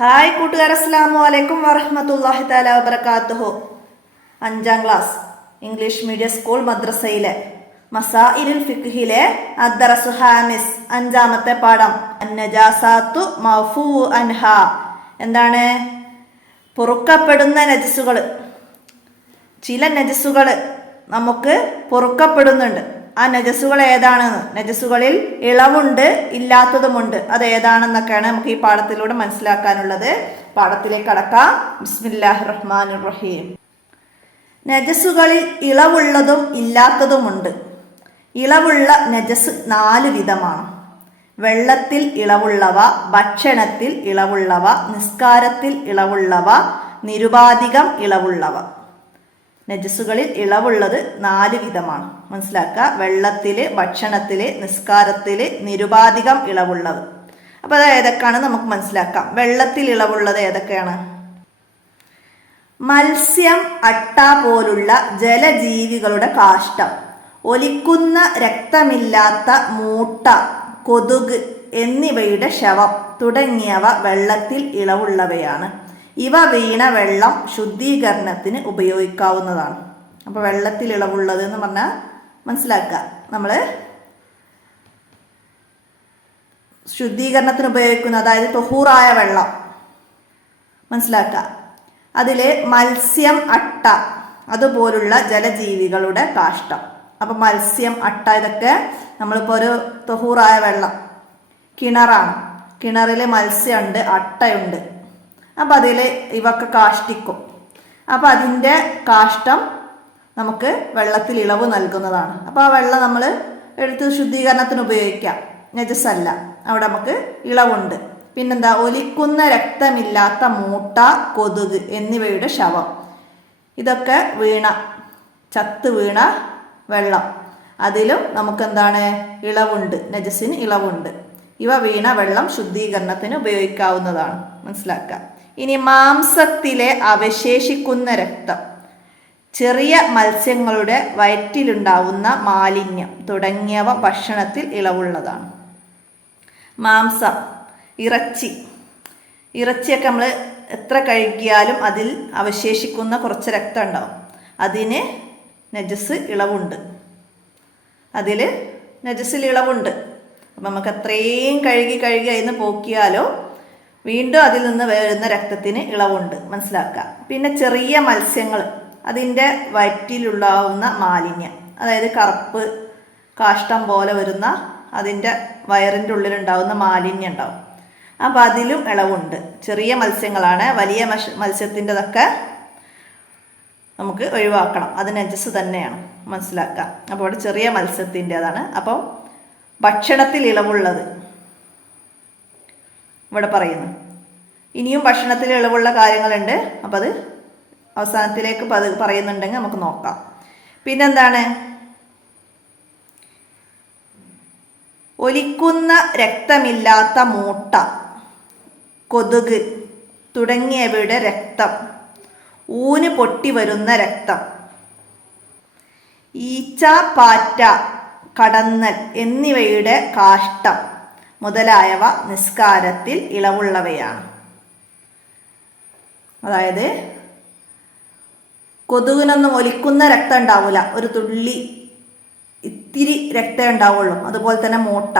Hi കൂട്ടുകാർ, അസ്സലാമു അലൈക്കും വറഹ്മത്തുള്ളാഹി തആല വബറകാതുഹു. 5ാം ക്ലാസ് ഇംഗ്ലീഷ് മീഡിയം സ്കൂൾ മദ്രസയിലെ മസായിലുൽ ഫിഖ്ഹിലെ അദ്ദറസു ഹാമിസ് 5ാമത്തെ പാഠം അന്നജാസാത്തു മഅഫൂ അൻഹാ. എന്താണ്? പൊറുക്കപ്പെടുന്ന നജസുകൾ. ചില നജസുകൾ നമുക്ക് പൊറുക്കപ്പെടുന്നുണ്ട്. ആ നജസുകൾ ഏതാണെന്ന്, നജസുകളിൽ ഇളവുണ്ട്, ഇല്ലാത്തതുമുണ്ട്. അത് ഏതാണെന്നൊക്കെയാണ് നമുക്ക് ഈ പാഠത്തിലൂടെ മനസ്സിലാക്കാനുള്ളത്. പാഠത്തിലേക്ക് കടക്കാം. ബിസ്മില്ലാഹിർ റഹ്മാനിർ റഹീം. നജസുകളിൽ ഇളവുള്ളതും ഇല്ലാത്തതുമുണ്ട്. ഇളവുള്ള നജസ് 4 വിധമാണ്. വെള്ളത്തിൽ ഇളവുള്ളവ, ഭക്ഷണത്തിൽ ഇളവുള്ളവ, നിസ്കാരത്തിൽ ഇളവുള്ളവ, നിരുപാധികം ഇളവുള്ളവ. നജസുകളിൽ ഇളവുള്ളത് 4 വിധമാണ്. മനസ്സിലാക്കുക. വെള്ളത്തില്, ഭക്ഷണത്തില്, നിസ്കാരത്തില്, നിരുപാധികം ഇളവുള്ളത്. അപ്പൊ അത് ഏതൊക്കെയാണ് നമുക്ക് മനസ്സിലാക്കാം. വെള്ളത്തിൽ ഇളവുള്ളത് ഏതൊക്കെയാണ്? മത്സ്യം, അട്ട പോലുള്ള ജലജീവികളുടെ കാഷ്ടം, ഒലിക്കുന്ന രക്തമില്ലാത്ത മൂട്ട, കൊതുക് എന്നിവയുടെ ശവം തുടങ്ങിയവ വെള്ളത്തിൽ ഇളവുള്ളവയാണ്. ഇവ വീണ വെള്ളം ശുദ്ധീകരണത്തിന് ഉപയോഗിക്കാവുന്നതാണ്. അപ്പോൾ വെള്ളത്തിൽ ഇളവുള്ളത് എന്ന് പറഞ്ഞാൽ മനസ്സിലാക്കുക, നമ്മൾ ശുദ്ധീകരണത്തിന് ഉപയോഗിക്കുന്ന, അതായത് തൊഹൂറായ വെള്ളം മനസ്സിലാക്കുക. അതിൽ മത്സ്യം, അട്ട അതുപോലുള്ള ജലജീവികളുടെ കാഷ്ടം. അപ്പം മത്സ്യം, അട്ട ഇതൊക്കെ നമ്മളിപ്പോൾ ഒരു തൊഹൂറായ വെള്ളം, കിണറാണ്, കിണറിൽ മത്സ്യമുണ്ട്, അട്ടയുണ്ട്. അപ്പം അതിൽ ഇവക്ക് കാഷ്ടിക്കും. അപ്പം അതിൻ്റെ കാഷ്ടം നമുക്ക് വെള്ളത്തിൽ ഇളവ് നൽകുന്നതാണ്. അപ്പോൾ ആ വെള്ളം നമ്മൾ എടുത്ത് ശുദ്ധീകരണത്തിന് ഉപയോഗിക്കാം, നജസല്ല, അവിടെ നമുക്ക് ഇളവുണ്ട്. പിന്നെന്താ? ഒലിക്കുന്ന രക്തമില്ലാത്ത മൂട്ട, കൊതുക് എന്നിവയുടെ ശവം. ഇതൊക്കെ ചത്ത് വീണ വെള്ളം, അതിലും നമുക്കെന്താണ്? ഇളവുണ്ട്, നജസിന് ഇളവുണ്ട്. ഇവ വീണ വെള്ളം ശുദ്ധീകരണത്തിന് ഉപയോഗിക്കാവുന്നതാണ്. മനസ്സിലാക്കുക. ഇനി മാംസത്തിലെ അവശേഷിക്കുന്ന രക്തം, ചെറിയ മത്സ്യങ്ങളുടെ വയറ്റിലുണ്ടാവുന്ന മാലിന്യം തുടങ്ങിയവ ഭക്ഷണത്തിൽ ഇളവുള്ളതാണ്. മാംസം, ഇറച്ചിയൊക്കെ നമ്മൾ എത്ര കഴുകിയാലും അതിൽ അവശേഷിക്കുന്ന കുറച്ച് രക്തം ഉണ്ടാവും. അതിന് നജസ് ഇളവുണ്ട്, അതിൽ നജസിൽ ഇളവുണ്ട്. അപ്പം നമുക്ക് എത്രയും കഴുകി അതിന് പോക്കിയാലോ വീണ്ടും അതിൽ നിന്ന് വരുന്ന രക്തത്തിന് ഇളവുണ്ട്. മനസ്സിലാക്കുക. പിന്നെ ചെറിയ മത്സ്യങ്ങൾ, അതിൻ്റെ വയറ്റിലുണ്ടാവുന്ന മാലിന്യം, അതായത് കറുപ്പ് കാഷ്ടം പോലെ വരുന്ന അതിൻ്റെ വയറിൻ്റെ ഉള്ളിലുണ്ടാവുന്ന മാലിന്യം ഉണ്ടാവും. അപ്പോൾ അതിലും ഇളവുണ്ട്. ചെറിയ മത്സ്യങ്ങളാണ്. വലിയ മത്സ്യത്തിൻ്റെതൊക്കെ നമുക്ക് ഒഴിവാക്കണം, അത് നജസ് തന്നെയാണ്. മനസ്സിലാക്കുക. അപ്പോൾ അവിടെ ചെറിയ മത്സ്യത്തിൻ്റെതാണ്. അപ്പം ഭക്ഷണത്തിൽ ഇളവുള്ളത് ഇവിടെ പറയുന്നു. ഇനിയും ഭക്ഷണത്തിൽ ഇളവുള്ള കാര്യങ്ങളുണ്ട്. അപ്പം അത് അവസാനത്തിലേക്ക് പറയുന്നുണ്ടെങ്കിൽ നമുക്ക് നോക്കാം. പിന്നെന്താണ്? ഒലിക്കുന്ന രക്തമില്ലാത്ത മൂട്ട, കൊതുക് തുടങ്ങിയവയുടെ രക്തം, ഊന് പൊട്ടി വരുന്ന രക്തം, ഈച്ച, പാറ്റ, കടന്നൽ എന്നിവയുടെ കാഷ്ടം മുതലായവ നിസ്കാരത്തിൽ ഇളവുള്ളവയാണ്. അതായത് കൊതുകിനൊന്നും ഒലിക്കുന്ന രക്തം ഉണ്ടാവില്ല, ഒരു തുള്ളി ഇത്തിരി രക്തം ഉണ്ടാവുള്ളൂ. അതുപോലെ തന്നെ മൂട്ട,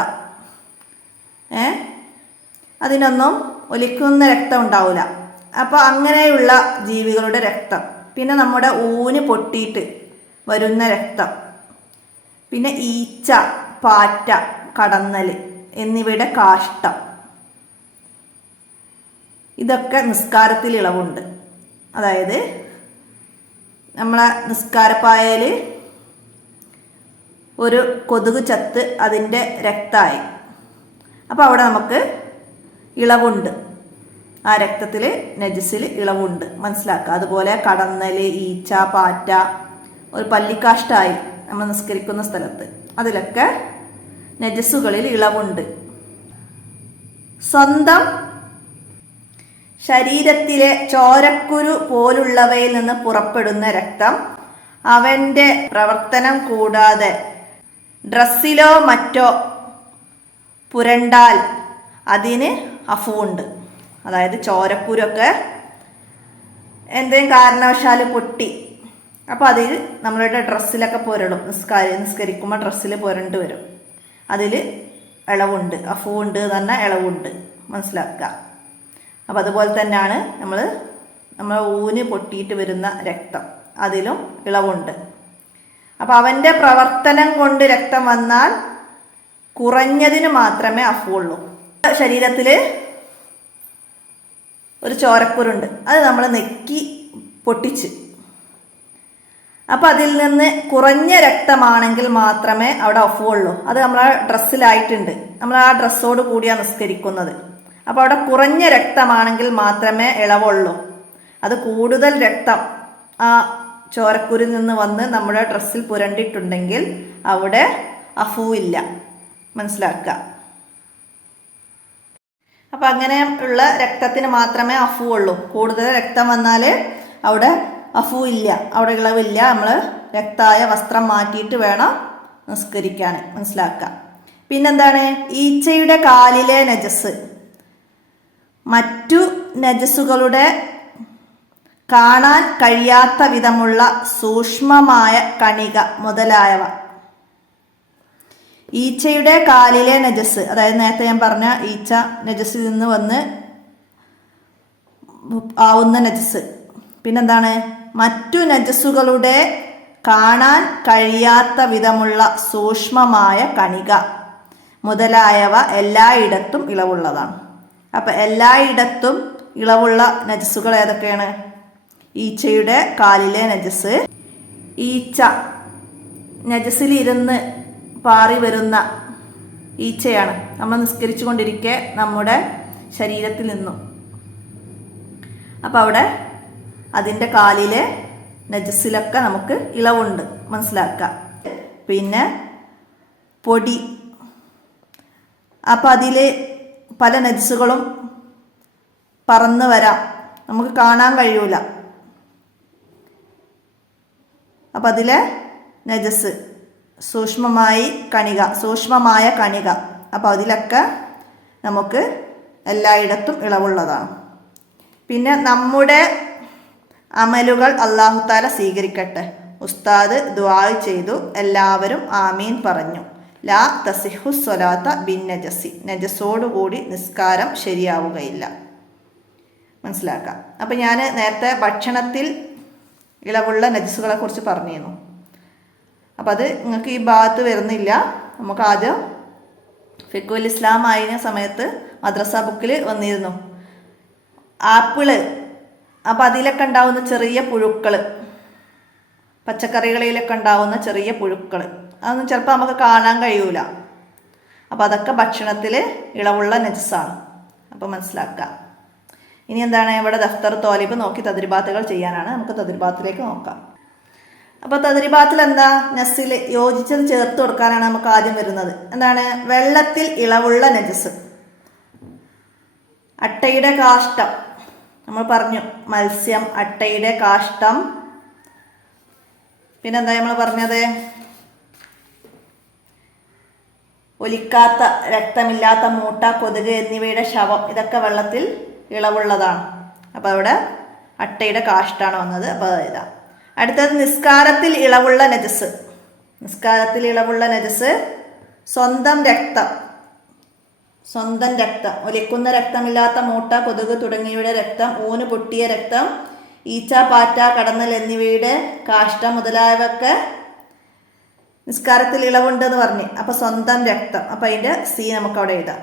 അതിനൊന്നും ഒലിക്കുന്ന രക്തം ഉണ്ടാവില്ല. അപ്പോൾ അങ്ങനെയുള്ള ജീവികളുടെ രക്തം, പിന്നെ നമ്മുടെ ഊന് പൊട്ടിയിട്ട് വരുന്ന രക്തം, പിന്നെ ഈച്ച, പാറ്റ, കടന്നൽ എന്നിവയുടെ കാഷ്ടം, ഇതൊക്കെ നിസ്കാരത്തിൽ ഇളവുണ്ട്. അതായത് നമ്മളെ നിസ്കാരപ്പായയിൽ ഒരു കൊതുക് ചത്ത് അതിൻ്റെ രക്തമായി, അപ്പോൾ അവിടെ നമുക്ക് ഇളവുണ്ട്. ആ രക്തത്തിൽ നജസിൽ ഇളവുണ്ട്. മനസ്സിലാക്കുക. അതുപോലെ കടന്നൽ, ഈച്ച, പാറ്റ, ഒരു പല്ലിക്കാഷ്ടായി നമ്മൾ നിസ്കരിക്കുന്ന സ്ഥലത്ത്, അതിലൊക്കെ നജസുകളിൽ ഇളവുണ്ട്. സ്വന്തം ശരീരത്തിലെ ചോരക്കുരു പോലുള്ളവയിൽ നിന്ന് പുറപ്പെടുന്ന രക്തം അവൻ്റെ പ്രവർത്തനം കൂടാതെ ഡ്രസ്സിലോ മറ്റോ പുരണ്ടാൽ അതിന് അഫുവുണ്ട്. അതായത് ചോരക്കുരൊക്കെ എന്തെങ്കിലും കാരണവശാൽ പൊട്ടി, അപ്പോൾ അതിൽ നമ്മളുടെ ഡ്രസ്സിലൊക്കെ പുരളും. നിസ്കരിക്കുമ്പോൾ ഡ്രസ്സിൽ പുരണ്ട് വരും. അതിൽ ഇളവുണ്ട്, അഫുണ്ട് എന്ന് പറഞ്ഞാൽ ഇളവുണ്ട്, മനസ്സിലാക്കുക. അപ്പോൾ അതുപോലെ തന്നെയാണ് നമ്മൾ ഊന് പൊട്ടിയിട്ട് വരുന്ന രക്തം, അതിലും ഇളവുണ്ട്. അപ്പോൾ അവൻ്റെ പ്രവർത്തനം കൊണ്ട് രക്തം വന്നാൽ കുറഞ്ഞതിന് മാത്രമേ അഫുള്ളൂ. ശരീരത്തിൽ ഒരു ചോരക്കുരുണ്ട്, അത് നമ്മൾ നെക്കി പൊട്ടിച്ച്, അപ്പോൾ അതിൽ നിന്ന് കുറഞ്ഞ രക്തമാണെങ്കിൽ മാത്രമേ അവിടെ അഫുള്ളൂ. അത് നമ്മളെ ഡ്രസ്സിലായിട്ടുണ്ട്, നമ്മൾ ആ ഡ്രസ്സോട് കൂടിയാണ് നിസ്കരിക്കുന്നത്. അപ്പോൾ അവിടെ കുറഞ്ഞ രക്തമാണെങ്കിൽ മാത്രമേ ഇളവുള്ളൂ. അത് കൂടുതൽ രക്തം ആ ചോരക്കുരിൽ നിന്ന് വന്ന് നമ്മുടെ ഡ്രസ്സിൽ പുരണ്ടിട്ടുണ്ടെങ്കിൽ അവിടെ അഫു ഇല്ല, മനസ്സിലാക്കുക. അപ്പം അങ്ങനെ ഉള്ള രക്തത്തിന് മാത്രമേ അഫു ഉള്ളൂ. കൂടുതൽ രക്തം വന്നാൽ അവിടെ അഫു ഇല്ല, അവിടെ ഇളവില്ല. നമ്മൾ രക്തായ വസ്ത്രം മാറ്റിയിട്ട് വേണം നിസ്കരിക്കാൻ, മനസ്സിലാക്കുക. പിന്നെന്താണ്? ഈച്ചയുടെ കാലിലെ നജസ്, മറ്റു നജസുകളുടെ കാണാൻ കഴിയാത്ത വിധമുള്ള സൂക്ഷ്മമായ കണിക മുതലായവ. ഈച്ചയുടെ കാലിലെ നജസ്, അതായത് നേരത്തെ ഞാൻ പറഞ്ഞ ഈച്ച നജസിൽ നിന്ന് വന്ന് ആവുന്ന നജസ്. പിന്നെന്താണ്? മറ്റു നജസുകളുടെ കാണാൻ കഴിയാത്ത വിധമുള്ള സൂക്ഷ്മമായ കണിക മുതലായവ എല്ലായിടത്തും ഇളവുള്ളതാണ്. അപ്പം എല്ലായിടത്തും ഇളവുള്ള നജസുകൾ ഏതൊക്കെയാണ്? ഈച്ചയുടെ കാലിലെ നജസ്, ഈച്ച നജസിലിരുന്ന് പാറി വരുന്ന ഈച്ചയാണ് നമ്മൾ നിസ്കരിച്ചു കൊണ്ടിരിക്കെ നമ്മുടെ ശരീരത്തിൽ നിന്നും. അപ്പം അവിടെ അതിൻ്റെ കാലിലെ നജസിലൊക്കെ നമുക്ക് ഇളവുണ്ട്, മനസ്സിലാക്കുക. പിന്നെ പൊടി, അപ്പം അതിൽ പല നജസുകളും പറന്ന് വരാം, നമുക്ക് കാണാൻ കഴിയൂല. അപ്പം അതിലെ നജസ് സൂക്ഷ്മമായ കണിക, അപ്പോൾ അതിലൊക്കെ നമുക്ക് എല്ലായിടത്തും ഇളവുള്ളതാണ്. പിന്നെ നമ്മുടെ അമലുകൾ അല്ലാഹു തആല സ്വീകരിക്കട്ടെ. ഉസ്താദ് ദുആ ചെയ്തു, എല്ലാവരും ആമീൻ പറഞ്ഞു. ലാ തസിഹു സ്വലാത്ത ബിൻ നജസി, നജസോടുകൂടി നിസ്കാരം ശരിയാവുകയില്ല, മനസ്സിലാക്കാം. അപ്പം ഞാൻ നേരത്തെ ഭക്ഷണത്തിൽ ഇളവുള്ള നജസുകളെ കുറിച്ച് പറഞ്ഞിരുന്നു. അപ്പം അത് നിങ്ങൾക്ക് ഈ ഭാഗത്ത് വരുന്നില്ല. നമുക്ക് ആദ്യം ഫിഖുൽ ഇസ്ലാം ആയിരുന്ന സമയത്ത് മദ്രസ ബുക്കിൽ വന്നിരുന്നു ആപ്പിള്. അപ്പം അതിലൊക്കെ ഉണ്ടാവുന്ന ചെറിയ പുഴുക്കൾ, പച്ചക്കറികളിലൊക്കെ ഉണ്ടാവുന്ന ചെറിയ പുഴുക്കൾ, അതൊന്നും ചിലപ്പോൾ നമുക്ക് കാണാൻ കഴിയൂല. അപ്പം അതൊക്കെ ഭക്ഷണത്തിൽ ഇളവുള്ള നജസാണ്, അപ്പം മനസ്സിലാക്കുക. ഇനി എന്താണ്? ഇവിടെ ദഫ്തർ തോലിബ് നോക്കി തദ്രിബാത്തുകൾ ചെയ്യാനാണ്. നമുക്ക് തദ്രിബാത്തിലേക്ക് നോക്കാം. അപ്പോൾ തദ്രിബാത്തിൽ എന്താ? നസ്സിൽ യോജിച്ചത് ചേർത്ത് കൊടുക്കാനാണ് നമുക്ക് ആദ്യം വരുന്നത്. എന്താണ്? വെള്ളത്തിൽ ഇളവുള്ള നജസ്, അട്ടയുടെ കാഷ്ടം, നമ്മൾ പറഞ്ഞു മത്സ്യം, അട്ടയുടെ കാഷ്ടം. പിന്നെന്താ നമ്മൾ പറഞ്ഞത്? ഒലിക്കാത്ത രക്തമില്ലാത്ത മൂട്ട, കൊതുക് എന്നിവയുടെ ശവം, ഇതൊക്കെ വെള്ളത്തിൽ ഇളവുള്ളതാണ്. അപ്പോൾ അവിടെ അട്ടയുടെ കാഷ്ടാണ് വന്നത്. അപ്പോൾ ഇതാ. അടുത്തത് നിസ്കാരത്തിൽ ഇളവുള്ള നജസ്. നിസ്കാരത്തിൽ ഇളവുള്ള നജസ് സ്വന്തം രക്തം, ഒലിക്കുന്ന രക്തമില്ലാത്ത മൂട്ട, കൊതുക് തുടങ്ങിയവയുടെ രക്തം, ഊന് പൊട്ടിയ രക്തം, ഈച്ച, പാറ്റ, കടന്നൽ എന്നിവയുടെ കാഷ്ടം മുതലായവയൊക്കെ നിസ്കാരത്തിൽ ഇളവുണ്ടെന്ന് പറഞ്ഞ്. അപ്പം സ്വന്തം രക്തം, അപ്പം അതിൻ്റെ സി നമുക്ക് അവിടെ എഴുതാം.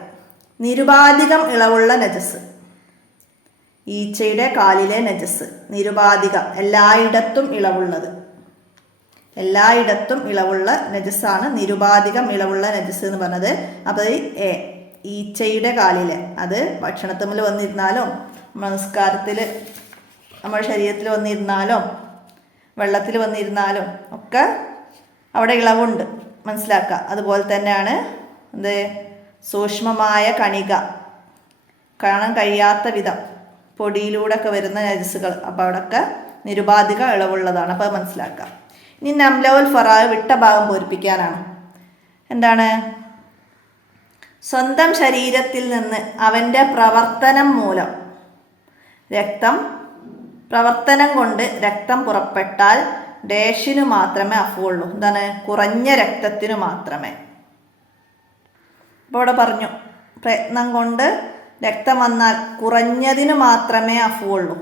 നിരുപാധികം ഇളവുള്ള നജസ്, ഈച്ചയുടെ കാലിലെ നജസ് നിരുപാധികം, എല്ലായിടത്തും ഇളവുള്ളത്, എല്ലായിടത്തും ഇളവുള്ള നജസാണ് നിരുപാധികം ഇളവുള്ള നജസ് എന്ന് പറഞ്ഞത്. അപ്പോൾ എ ഈച്ചയുടെ കാലിലെ, അത് ഭക്ഷണത്തുമ്മിൽ വന്നിരുന്നാലും നമസ്കാരത്തിൽ നമ്മുടെ ശരീരത്തിൽ വന്നിരുന്നാലും വെള്ളത്തിൽ വന്നിരുന്നാലും ഒക്കെ അവിടെ ഇളവുണ്ട്, മനസ്സിലാക്കുക. അതുപോലെ തന്നെയാണ് എന്ത്? സൂക്ഷ്മമായ കണിക, കാണാൻ കഴിയാത്ത വിധം പൊടിയിലൂടെ ഒക്കെ വരുന്ന നജസുകൾ, അപ്പോൾ അവിടെയൊക്കെ നിരുപാധിക ഇളവുള്ളതാണ്. അപ്പോൾ അത് മനസ്സിലാക്കാം. ഇനി നംലവുൽ ഫറാഹ് വിട്ട ഭാഗം പൂരിപ്പിക്കാനാണ്. എന്താണ്? സ്വന്തം ശരീരത്തിൽ നിന്ന് അവൻ്റെ പ്രവർത്തനം മൂലം രക്തം പ്രവർത്തനം കൊണ്ട് രക്തം പുറപ്പെട്ടാൽ ഡാഷിനു മാത്രമേ അഫുള്ളൂ. എന്താണ്? കുറഞ്ഞ രക്തത്തിനു മാത്രമേ. അപ്പോൾ ഇവിടെ പറഞ്ഞു, പ്രയത്നം കൊണ്ട് രക്തം വന്നാൽ കുറഞ്ഞതിന് മാത്രമേ അഫുള്ളൂ.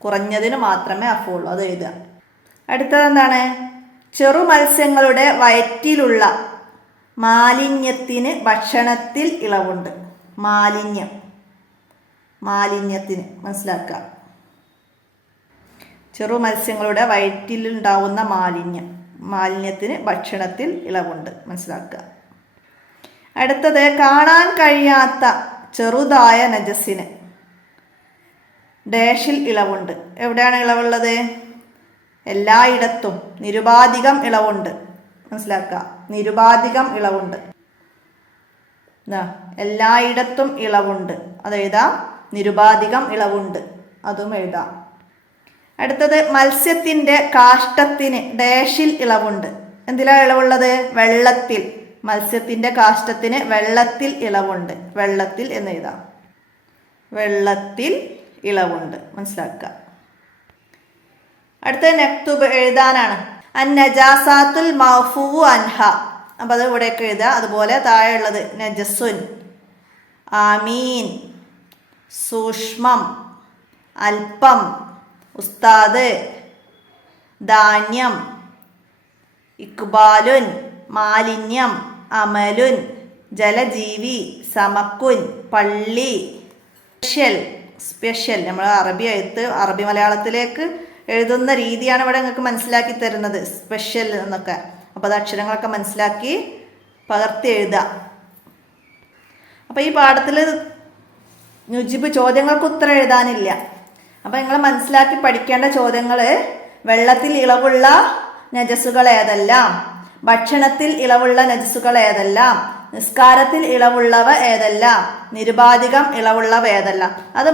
കുറഞ്ഞതിന് മാത്രമേ അഫുള്ളൂ. അത് എഴുതുക. അടുത്തത് എന്താണ്? ചെറു മത്സ്യങ്ങളുടെ വയറ്റിലുള്ള മാലിന്യത്തിന് ഭക്ഷണത്തിൽ ഇളവുണ്ട്. മാലിന്യത്തിന് മനസ്സിലാക്കുക. ചെറു മത്സ്യങ്ങളുടെ വയറ്റിലുണ്ടാവുന്ന മാലിന്യത്തിന് ഭക്ഷണത്തിൽ ഇളവുണ്ട്. മനസ്സിലാക്കുക. അടുത്തത് കാണാൻ കഴിയാത്ത ചെറുതായ നജസിന് ഡാഷിൽ ഇളവുണ്ട്. എവിടെയാണ് ഇളവുള്ളത്? എല്ലായിടത്തും നിരുപാധികം ഇളവുണ്ട്. മനസ്സിലാക്കുക. നിരുപാധികം ഇളവുണ്ട്. എല്ലായിടത്തും ഇളവുണ്ട്. അത് എഴുതാം. നിരുപാധികം ഇളവുണ്ട്. അതും എഴുതാം. അടുത്തത് മത്സ്യത്തിൻ്റെ കാഷ്ടത്തിന് ഡാഷിൽ ഇളവുണ്ട്. എന്തിലാണ് ഇളവുള്ളത്? വെള്ളത്തിൽ. മത്സ്യത്തിൻ്റെ കാഷ്ടത്തിന് വെള്ളത്തിൽ ഇളവുണ്ട്. വെള്ളത്തിൽ എന്ന് എഴുതാം. വെള്ളത്തിൽ ഇളവുണ്ട്. മനസ്സിലാക്കുക. അടുത്ത നക്തുബ് എഴുതാനാണ്. അന്നജാസാത്തുൽ മഅഫൂ അൻഹ. അപ്പം അത് ഇവിടേക്ക് എഴുതുക. അതുപോലെ താഴെയുള്ളത് നജസുൻ, ആമീൻ, സൂക്ഷ്മം, അല്പം, ഉസ്താദ്, ധാന്യം, ഇക്ബാലുൻ, മാലിന്യം, അമലുൻ, ജലജീവി, സമക്കുൻ, പള്ളി, സ്പെഷ്യൽ. നമ്മൾ അറബി മലയാളത്തിലേക്ക് എഴുതുന്ന രീതിയാണ് ഇവിടെ നിങ്ങൾക്ക് മനസ്സിലാക്കി തരുന്നത്. സ്പെഷ്യൽ എന്നൊക്കെ. അപ്പോൾ അത് അക്ഷരങ്ങളൊക്കെ മനസ്സിലാക്കി പകർത്തി എഴുതുക. അപ്പോൾ ഈ പാഠത്തിൽ നുജിബ് ചോദ്യങ്ങൾക്ക് ഉത്തരം എഴുതാനില്ല. അപ്പോൾ നിങ്ങൾ മനസ്സിലാക്കി പഠിക്കേണ്ട ചോദ്യങ്ങൾ: വെള്ളത്തിൽ ഇളവുള്ള നജസുകൾ ഏതെല്ലാം, ഭക്ഷണത്തിൽ ഇളവുള്ള നജസുകൾ ഏതെല്ലാം, നിസ്കാരത്തിൽ ഇളവുള്ളവ ഏതെല്ലാം, നിരുപാധികം ഇളവുള്ളവ ഏതെല്ലാം. അത്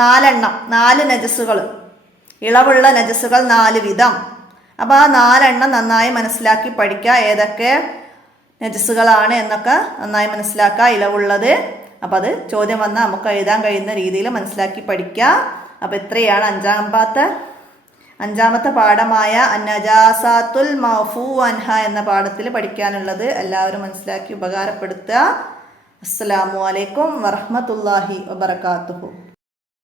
4 നജസുകൾ. ഇളവുള്ള നജസുകൾ 4 വിധം. അപ്പോൾ ആ 4 നന്നായി മനസ്സിലാക്കി പഠിക്കുക. ഏതൊക്കെ നജസുകളാണ് എന്നൊക്കെ നന്നായി മനസ്സിലാക്കുക. ഇളവുള്ളത്. അപ്പോൾ അത് ചോദ്യം വന്നാൽ നമുക്ക് എഴുതാൻ കഴിയുന്ന രീതിയിൽ മനസ്സിലാക്കി പഠിക്കുക. അപ്പോൾ ഇത്രയാണ് അഞ്ചാമത്തെ പാഠമായ അന്നജാസാത്തുൽ മഅഫൂ അൻഹ എന്ന പാഠത്തിൽ പഠിക്കാനുള്ളത്. എല്ലാവരും മനസ്സിലാക്കി ഉപകാരപ്പെടുത്തുക. അസ്സലാമു അലൈക്കും വറഹ്മത്തുള്ളാഹി വബറകാതുഹു.